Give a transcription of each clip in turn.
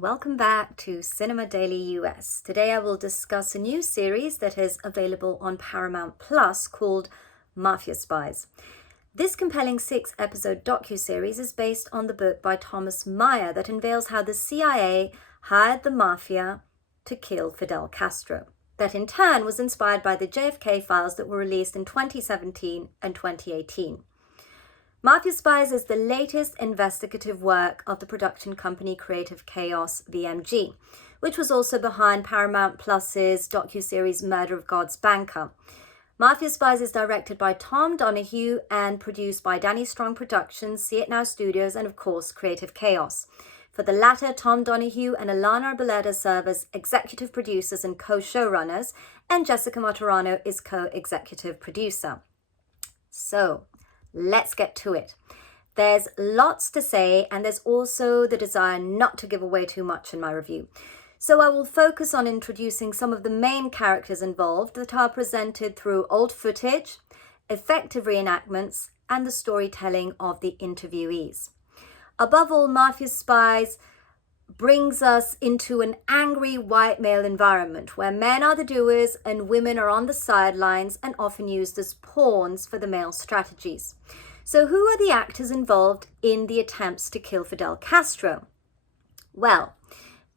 Welcome back to Cinema Daily US. Today I will discuss a new series that is available on Paramount Plus called Mafia Spies. This compelling 6-episode docuseries is based on the book by Thomas Maier that unveils how the CIA hired the Mafia to kill Fidel Castro. That in turn was inspired by the JFK files that were released in 2017 and 2018. Mafia Spies is the latest investigative work of the production company Creative Chaos VMG, which was also behind Paramount Plus's docuseries Murder of God's Banker. Mafia Spies is directed by Tom Donahue and produced by Danny Strong Productions, See It Now Studios, and of course Creative Chaos. For the latter, Tom Donahue and Alana Arboleda serve as executive producers and co-showrunners, and Jessica Maturano is co-executive producer. So, let's get to it. There's lots to say, and there's also the desire not to give away too much in my review. So I will focus on introducing some of the main characters involved that are presented through old footage, effective reenactments, and the storytelling of the interviewees. Above all, Mafia Spies brings us into an angry white male environment where men are the doers and women are on the sidelines and often used as pawns for the male strategies. So who are the actors involved in the attempts to kill Fidel Castro? Well,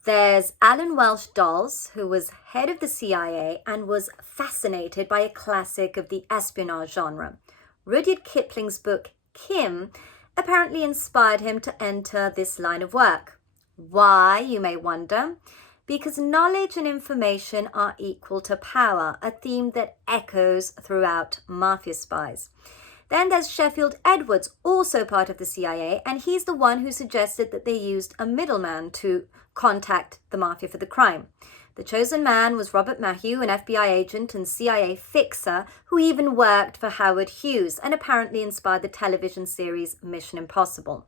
there's Alan Welsh Dulles, who was head of the CIA and was fascinated by a classic of the espionage genre. Rudyard Kipling's book, Kim, apparently inspired him to enter this line of work. Why, you may wonder? Because knowledge and information are equal to power, a theme that echoes throughout Mafia Spies. Then there's Sheffield Edwards, also part of the CIA, and he's the one who suggested that they used a middleman to contact the Mafia for the crime. The chosen man was Robert Maheu, an FBI agent and CIA fixer who even worked for Howard Hughes and apparently inspired the television series Mission Impossible.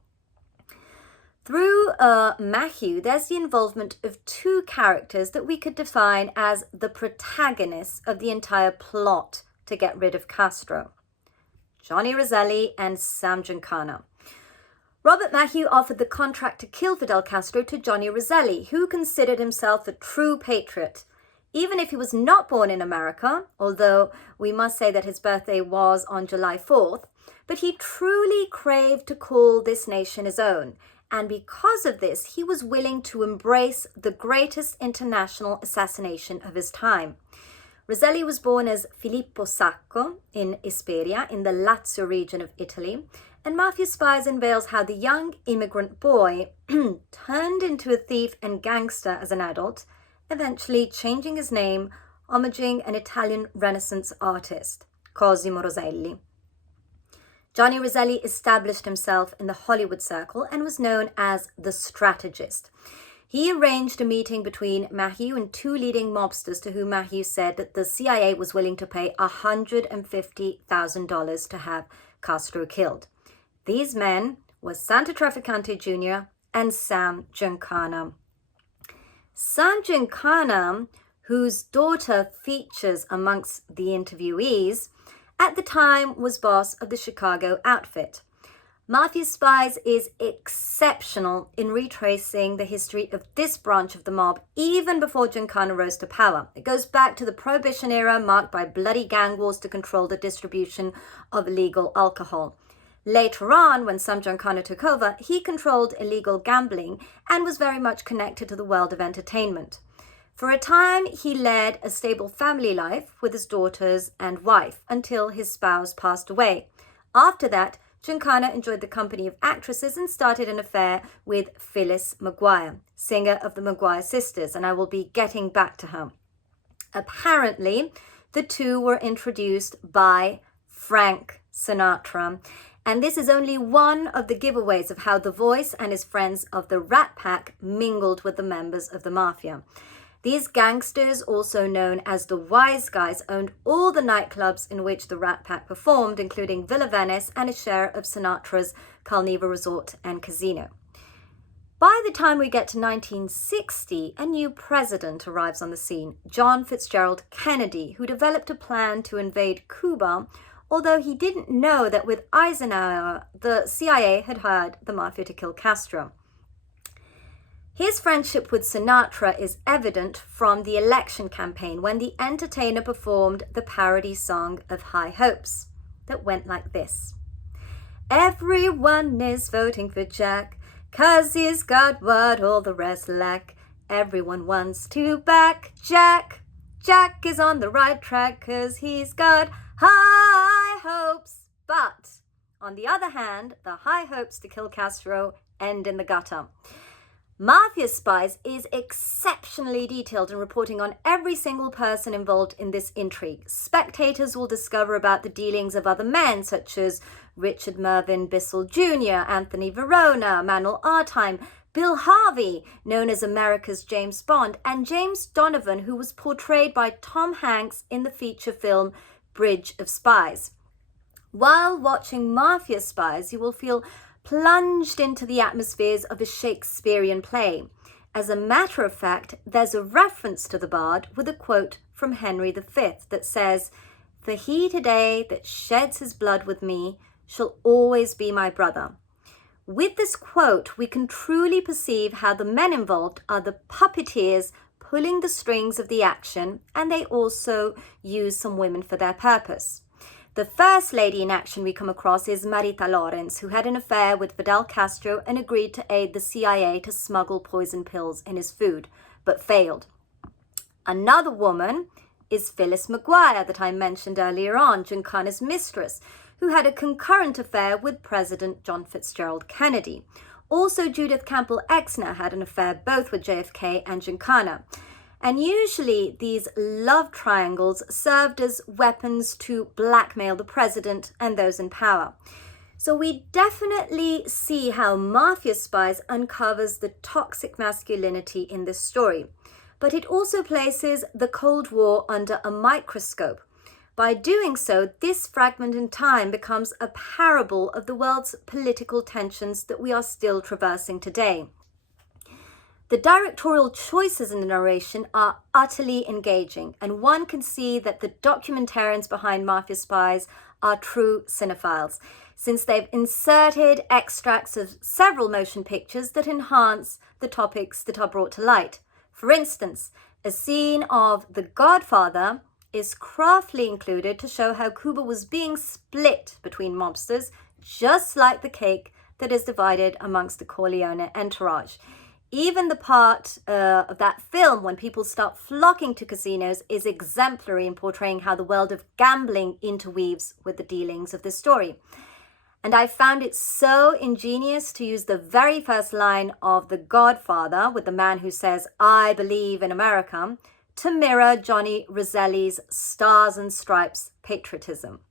Through Maheu, there's the involvement of two characters that we could define as the protagonists of the entire plot to get rid of Castro: Johnny Roselli and Sam Giancana. Robert Maheu offered the contract to kill Fidel Castro to Johnny Roselli, who considered himself a true patriot, even if he was not born in America, although we must say that his birthday was on July 4th, but he truly craved to call this nation his own. And because of this, he was willing to embrace the greatest international assassination of his time. Roselli was born as Filippo Sacco in Isperia, in the Lazio region of Italy, and Mafia Spies unveils how the young immigrant boy turned into a thief and gangster as an adult, eventually changing his name, homaging an Italian Renaissance artist, Cosimo Roselli. Johnny Roselli established himself in the Hollywood circle and was known as the strategist. He arranged a meeting between Maheu and two leading mobsters to whom Maheu said that the CIA was willing to pay $150,000 to have Castro killed. These men were Santo Trafficante Jr. and Sam Giancana. Sam Giancana, whose daughter features amongst the interviewees, at the time was boss of the Chicago outfit. Mafia Spies is exceptional in retracing the history of this branch of the mob even before Giancana rose to power. It goes back to the Prohibition era, marked by bloody gang wars to control the distribution of illegal alcohol. Later on, when Sam Giancana took over, he controlled illegal gambling and was very much connected to the world of entertainment. For a time, he led a stable family life with his daughters and wife until his spouse passed away. After that, Giancana enjoyed the company of actresses and started an affair with Phyllis McGuire, singer of the McGuire Sisters, and I will be getting back to her. Apparently, the two were introduced by Frank Sinatra, and this is only one of the giveaways of how the Voice and his friends of the Rat Pack mingled with the members of the Mafia. These gangsters, also known as the Wise Guys, owned all the nightclubs in which the Rat Pack performed, including Villa Venice and a share of Sinatra's Calneva Resort and Casino. By the time we get to 1960, a new president arrives on the scene, John Fitzgerald Kennedy, who developed a plan to invade Cuba, although he didn't know that with Eisenhower, the CIA had hired the Mafia to kill Castro. His friendship with Sinatra is evident from the election campaign when the entertainer performed the parody song of High Hopes that went like this. Everyone is voting for Jack, 'cause he's got what all the rest lack. Everyone wants to back Jack. Jack is on the right track 'cause he's got high hopes. But on the other hand, the high hopes to kill Castro end in the gutter. Mafia Spies is exceptionally detailed in reporting on every single person involved in this intrigue. Spectators will discover about the dealings of other men such as Richard Mervyn Bissell Jr., Anthony Verona, Manuel Artime, Bill Harvey, known as America's James Bond, and James Donovan, who was portrayed by Tom Hanks in the feature film Bridge of Spies. While watching Mafia Spies, you will feel plunged into the atmospheres of a Shakespearean play. As a matter of fact, there's a reference to the bard with a quote from Henry V that says, "For he today that sheds his blood with me shall always be my brother." With this quote, we can truly perceive how the men involved are the puppeteers pulling the strings of the action, and they also use some women for their purpose. The first lady in action we come across is Marita Lawrence, who had an affair with Fidel Castro and agreed to aid the CIA to smuggle poison pills in his food, but failed. Another woman is Phyllis McGuire that I mentioned earlier on, Giancana's mistress, who had a concurrent affair with President John Fitzgerald Kennedy. Also, Judith Campbell Exner had an affair both with JFK and Giancana. And usually these love triangles served as weapons to blackmail the president and those in power. So we definitely see how Mafia Spies uncovers the toxic masculinity in this story. But it also places the Cold War under a microscope. By doing so, this fragment in time becomes a parable of the world's political tensions that we are still traversing today. The directorial choices in the narration are utterly engaging, and one can see that the documentarians behind Mafia Spies are true cinephiles, since they've inserted extracts of several motion pictures that enhance the topics that are brought to light. For instance, a scene of The Godfather is craftily included to show how Cuba was being split between mobsters, just like the cake that is divided amongst the Corleone entourage. Even the part of that film when people start flocking to casinos is exemplary in portraying how the world of gambling interweaves with the dealings of this story. And I found it so ingenious to use the very first line of The Godfather with the man who says, "I believe in America," to mirror Johnny Roselli's Stars and Stripes patriotism.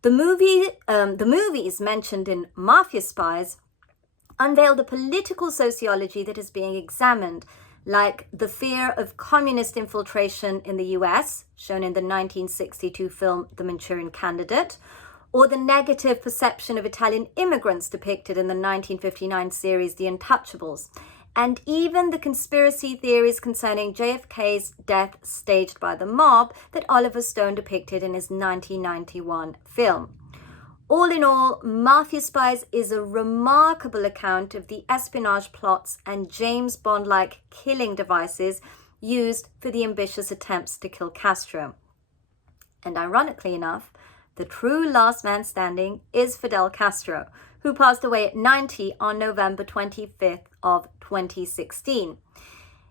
The movies mentioned in Mafia Spies unveil the political sociology that is being examined, like the fear of communist infiltration in the US, shown in the 1962 film The Manchurian Candidate, or the negative perception of Italian immigrants depicted in the 1959 series The Untouchables, and even the conspiracy theories concerning JFK's death staged by the mob that Oliver Stone depicted in his 1991 film. All in all, Mafia Spies is a remarkable account of the espionage plots and James Bond-like killing devices used for the ambitious attempts to kill Castro. And ironically enough, the true last man standing is Fidel Castro, who passed away at 90 on November 25th of 2016.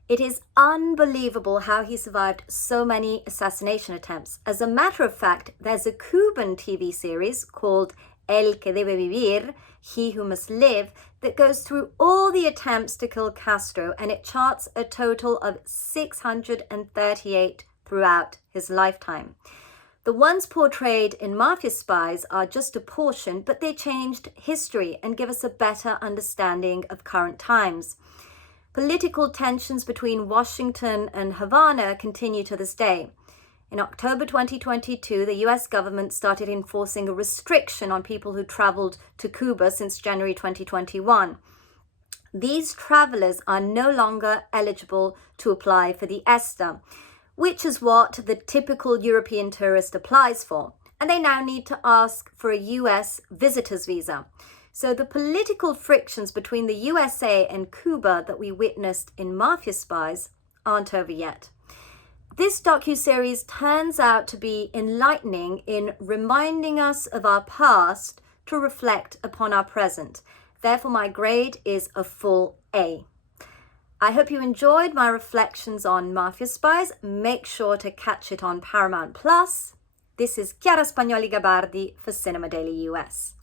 It is unbelievable how he survived so many assassination attempts. As a matter of fact, there's a Cuban TV series called El que debe vivir, He Who Must Live, that goes through all the attempts to kill Castro, and it charts a total of 638 throughout his lifetime. The ones portrayed in Mafia Spies are just a portion, but they changed history and give us a better understanding of current times. Political tensions between Washington and Havana continue to this day. In October 2022, the US government started enforcing a restriction on people who traveled to Cuba since January 2021. These travelers are no longer eligible to apply for the ESTA, which is what the typical European tourist applies for, and they now need to ask for a US visitor's visa. So the political frictions between the USA and Cuba that we witnessed in Mafia Spies aren't over yet. This docuseries turns out to be enlightening in reminding us of our past to reflect upon our present. Therefore, my grade is a full A. I hope you enjoyed my reflections on Mafia Spies. Make sure to catch it on Paramount Plus. This is Chiara Spagnoli Gabardi for Cinema Daily US.